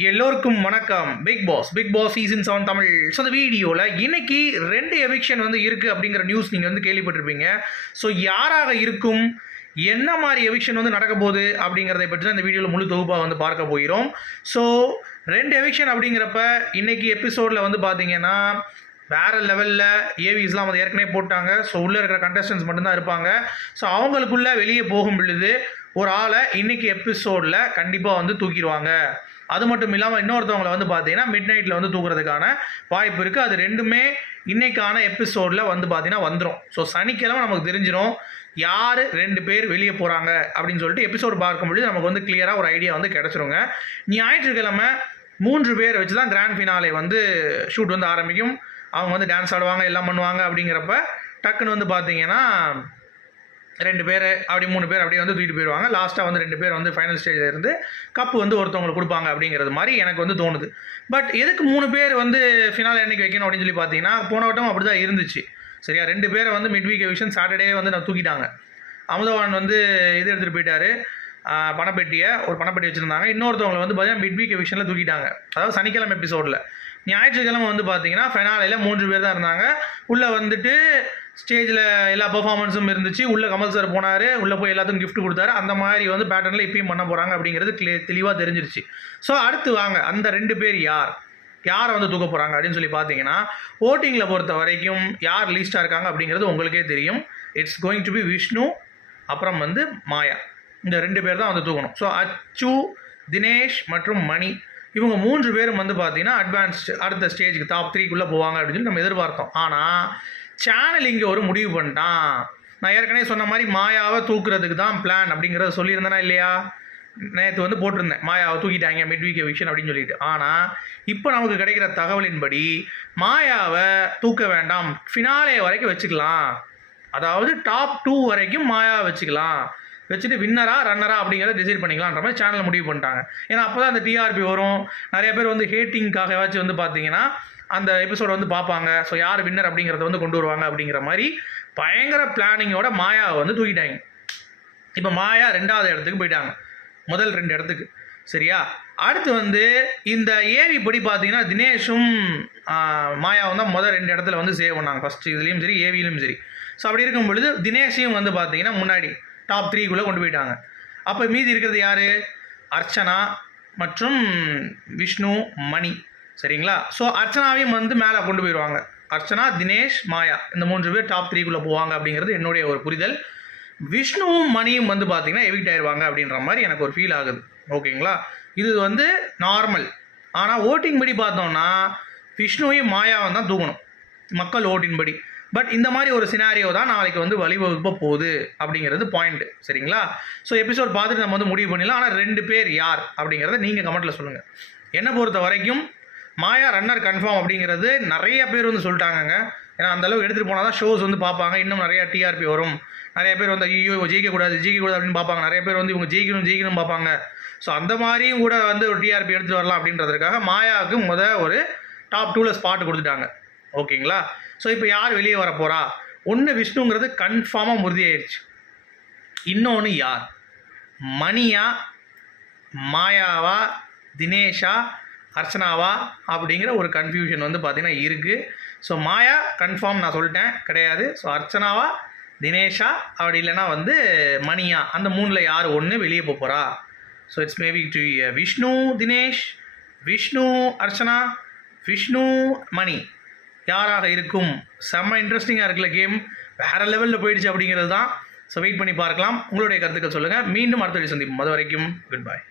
எல்லோருக்கும் வணக்கம். Bigg Boss Bigg Boss season seven Tamil. So அந்த வீடியோவில் இன்னைக்கு ரெண்டு எவிக்ஷன் வந்து இருக்குது அப்படிங்கிற நியூஸ் நீங்கள் வந்து கேள்விப்பட்டிருப்பீங்க. ஸோ யாராக இருக்கும்? என்ன மாதிரி எவிக்ஷன் வந்து நடக்க போகுது அப்படிங்கிறதை பற்றி தான் இந்த வீடியோவில் முழு தொகுப்பாக வந்து பார்க்க போகிறோம். ஸோ ரெண்டு எவிக்ஷன் அப்படிங்கிறப்ப இன்னைக்கு எபிசோடில் வந்து பார்த்தீங்கன்னா வேறு லெவலில் ஏவிஸ்லாம் வந்து ஏற்கனவே போட்டாங்க. ஸோ உள்ளே இருக்கிற கண்டஸ்டன்ஸ் மட்டும்தான் இருப்பாங்க. ஸோ அவங்களுக்குள்ளே வெளியே போகும் பொழுது ஒரு ஆளை இன்னைக்கு எபிசோடில் கண்டிப்பாக வந்து தூக்கிடுவாங்க. அது மட்டும் இல்லாமல் இன்னொருத்தவங்களை வந்து பார்த்தீங்கன்னா மிட் நைட்டில் வந்து தூக்குறதுக்கான வாய்ப்பு இருக்குது அது ரெண்டுமே இன்றைக்கான எபிசோடில் வந்து பார்த்தீங்கன்னா வந்துடும் ஸோ சனிக்கிழமை நமக்கு தெரிஞ்சிடும் யார் ரெண்டு பேர் வெளியே போகிறாங்க அப்படின்னு சொல்லிட்டு எபிசோடு பார்க்கும்பொழுது நமக்கு வந்து கிளியராக ஒரு ஐடியா வந்து கிடச்சிருங்க. ஞாயிற்றுக்கிழமை மூன்று பேர் வச்சு தான் கிராண்ட் ஃபினாலே வந்து ஷூட் வந்து ஆரம்பிக்கும். அவங்க வந்து டான்ஸ் ஆடுவாங்க எல்லாம் பண்ணுவாங்க அப்படிங்கிறப்ப டக்குன்னு வந்து பார்த்தீங்கன்னா ரெண்டு பேர் அப்படி மூணு பேர் அப்படியே வந்து தூக்கிட்டு போயிடுவாங்க லாஸ்ட்டாக வந்து ரெண்டு பேர் வந்து ஃபைனல் ஸ்டேஜில் இருந்து கப்பு வந்து ஒருத்தவங்களுக்கு கொடுப்பாங்க அப்படிங்கிறது மாதிரி எனக்கு வந்து தோணுது. பட் எதுக்கு மூணு பேர் வந்து ஃபினால் என்னைக்கு வைக்கணும் அப்படின்னு சொல்லி பார்த்தீங்கன்னா போன வட்டம் அப்படி தான் இருந்துச்சு. சரியா? ரெண்டு பேரை வந்து மிட் வீக் விஷன் சாட்டர்டே வந்து நான் தூக்கிட்டாங்க. அமுதவான் வந்து இது எடுத்துகிட்டு போயிட்டாரு. பணப்பெட்டியை ஒரு பணப்பெட்டி வச்சுருந்தாங்க. இன்னொருத்தவங்களை வந்து பார்த்தீங்கன்னா மிட் வீக் விஷனில் தூக்கிட்டாங்க. அதாவது சனிக்கிழமை எபிசோடில் ஞாயிற்றுக்கிழமை வந்து பார்த்தீங்கன்னா ஃபெனாலையில் மூன்று பேர் தான் இருந்தாங்க. உள்ளே வந்துட்டு ஸ்டேஜில் எல்லா பெர்ஃபார்மன்ஸும் இருந்துச்சு. உள்ளே கமல் சார் போனார். உள்ளே போய் எல்லாத்துக்கும் கிஃப்ட் கொடுத்தாரு. அந்த மாதிரி வந்து பேட்டர்னில் இப்பயும் பண்ண போகிறாங்க அப்படிங்கிறது கிளிய தெளிவாக தெரிஞ்சிருச்சு. ஸோ அடுத்து வாங்க. அந்த ரெண்டு பேர் யார்? யாரை வந்து தூக்க போகிறாங்க அப்படின்னு சொல்லி பார்த்தீங்கன்னா ஓட்டிங்கில் பொறுத்த வரைக்கும் யார் லீஸ்டாக இருக்காங்க அப்படிங்கிறது உங்களுக்கே தெரியும். It's going to be Vishnu அப்புறம் வந்து மாயா இந்த ரெண்டு பேர் தான் வந்து தூக்கணும். ஸோ அச்சு தினேஷ் மற்றும் மணி இவங்க மூன்று பேரும் வந்து பார்த்தீங்கன்னா அட்வான்ஸ்டு அடுத்த ஸ்டேஜுக்கு டாப் த்ரீக்குள்ளே போவாங்க அப்படின்னு சொல்லி நம்ம எதிர்பார்த்தோம். ஆனால் சேனல் இங்கே ஒரு முடிவு பண்ணிட்டான். நான் ஏற்கனவே சொன்ன மாதிரி மாயாவை தூக்குறதுக்கு தான் பிளான் அப்படிங்கிறத சொல்லியிருந்தேனா இல்லையா? நேற்று வந்து போட்டிருந்தேன். மாயாவை தூக்கிட்டாங்க மிட் வீக் விஷன் அப்படின்னு சொல்லிட்டு. ஆனால் இப்போ நமக்கு கிடைக்கிற தகவலின்படி மாயாவை தூக்க வேண்டாம். ஃபினாலே வரைக்கும் வச்சுக்கலாம். அதாவது டாப் டூ வரைக்கும் மாயாவை வச்சுக்கலாம். வச்சுட்டு வின்னரா ரன்னரா அப்படிங்கிறத டிசைட் பண்ணிக்கலான்ற மாதிரி சேனலில் முடிவு பண்ணிட்டாங்க. ஏன்னா அப்போ தான் அந்த டிஆர்பி வரும். நிறைய பேர் வந்து ஹேட்டிங்காகவாச்சும் வந்து பார்த்தீங்கன்னா அந்த எபிசோடை வந்து பார்ப்பாங்க. ஸோ யார் வின்னர் அப்படிங்கிறத வந்து கொண்டு வருவாங்க அப்படிங்கிற மாதிரி பயங்கர பிளானிங்கோட மாயாவை வந்து தூக்கிட்டாங்க. இப்போ மாயா ரெண்டாவது இடத்துக்கு போயிட்டாங்க. முதல் ரெண்டு இடத்துக்கு. சரியா? அடுத்து வந்து இந்த ஏவி படி பார்த்தீங்கன்னா தினேஷும் மாயாவும் தான் முதல் ரெண்டு இடத்துல வந்து சேவ் பண்ணாங்க. ஃபஸ்ட்டு இதுலேயும் சரி ஏவிலையும் சரி. ஸோ அப்படி இருக்கும் பொழுது தினேஷையும் வந்து பார்த்தீங்கன்னா முன்னாடி டாப் த்ரீக்குள்ளே கொண்டு போயிட்டாங்க. அப்போ மீதி இருக்கிறது யார்? அர்ச்சனா மற்றும் விஷ்ணு மணி. சரிங்களா? ஸோ அர்ச்சனாவையும் வந்து மேலே கொண்டு போயிடுவாங்க. அர்ச்சனா தினேஷ் மாயா. இந்த மூன்று பேர் டாப் த்ரீக்குள்ளே போவாங்க அப்படிங்கிறது என்னுடைய ஒரு புரிதல். விஷ்ணுவும் மணியும் வந்து பார்த்திங்கன்னா எவிக்ட் ஆயிடுவாங்க அப்படின்ற மாதிரி எனக்கு ஒரு ஃபீல் ஆகுது. ஓகேங்களா? இது வந்து நார்மல் ஆனால் ஓட்டிங் படி பார்த்தோம்னா விஷ்ணுவையும் மாயாவும் தான் தூக்கணும். மக்கள் ஓட்டின் படி. பட் இந்த மாதிரி ஒரு சினாரியோ தான் நாளைக்கு வந்து வழிவகுப்ப போகுது அப்படிங்கிறது பாயிண்ட் சரிங்களா? ஸோ எபிசோட் பார்த்துட்டு நம்ம வந்து முடிவு பண்ணிடலாம். ஆனால் ரெண்டு பேர் யார் அப்படிங்கிறத நீங்கள் கமெண்ட்டில் சொல்லுங்கள் என்னை பொறுத்த வரைக்கும் மாயா ரன்னர் கன்ஃபார்ம் அப்படிங்கிறது நிறைய பேர் வந்து சொல்லிட்டாங்கங்க. ஏன்னா அந்தளவுக்கு எடுத்துகிட்டு போனால் தான் ஷோஸ் வந்து பார்ப்பாங்க. இன்னும் நிறையா டிஆர்பி வரும். நிறைய பேர் வந்து ஐயோ ஜெயிக்கக்கூடாது ஜெயிக்கக்கூடாது அப்படின்னு பார்ப்பாங்க. நிறைய பேர் வந்து இவங்க ஜெயிக்கணும் ஜெயிக்கணும் பார்ப்பாங்க. ஸோ அந்த மாதிரியும் கூட வந்து ஒரு டிஆர்பி எடுத்துகிட்டு வரலாம் அப்படின்றதுக்காக மாயாவுக்கு முத ஒரு டாப் டூவில் ஸ்பாட் கொடுத்துட்டாங்க. ஓகேங்களா? ஸோ இப்போ யார் வெளியே வர போகிறா ஒன்று விஷ்ணுங்கிறது கன்ஃபார்மாக உறுதியாயிடுச்சு இன்னொன்று யார்? மணியா மாயாவா தினேஷா அர்ச்சனாவா அப்படிங்கிற ஒரு கன்ஃபியூஷன் வந்து பார்த்திங்கன்னா இருக்குது ஸோ மாயா கன்ஃபார்ம் நான் சொல்லிட்டேன். கிடையாது. ஸோ அர்ச்சனாவா தினேஷா அப்படி இல்லைன்னா வந்து மணியா. அந்த மூணில் யார் ஒன்று வெளியே போகிறா so it's maybe to Vishnu Dinesh Vishnu Archana Vishnu Mani. யாராக இருக்கும்? செம்ம இன்ட்ரெஸ்டிங்காக இருக்குல்ல கேம் வேறு லெவலில் போயிடுச்சு அப்படிங்கிறது தான். ஸோ வெயிட் பண்ணி பார்க்கலாம். உங்களுடைய கருத்துக்கள் சொல்லுங்கள் மீண்டும் அடுத்த வீடியோ சந்திப்போம். அது வரைக்கும் குட் பாய்